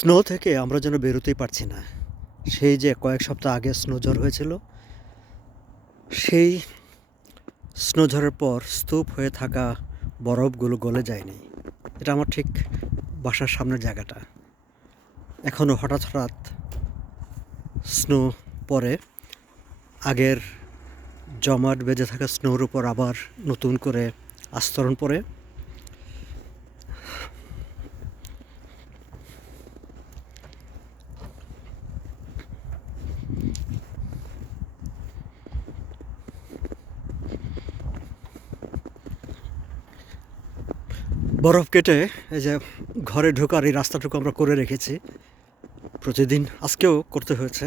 Snow থেকে আমরা যেন বেরোতেই পারছি না। সেই যে কয়েক সপ্তাহ আগে স্নো ঝড় হয়েছিল, সেই স্নো ঝড়ের পর স্তূপ হয়ে থাকা বরফগুলো গলে যায়নি। এটা আমার ঠিক বাসার সামনের জায়গাটা। এখনও হঠাৎ হঠাৎ স্নো পড়ে, আগের জমাট বেঁধে থাকা স্নোর উপর আবার নতুন করে আস্তরণ পড়ে। বরফ কেটে এই যে ঘরে ঢোকার এই রাস্তাটুকু আমরা করে রেখেছি, প্রতিদিন আজকেও করতে হয়েছে।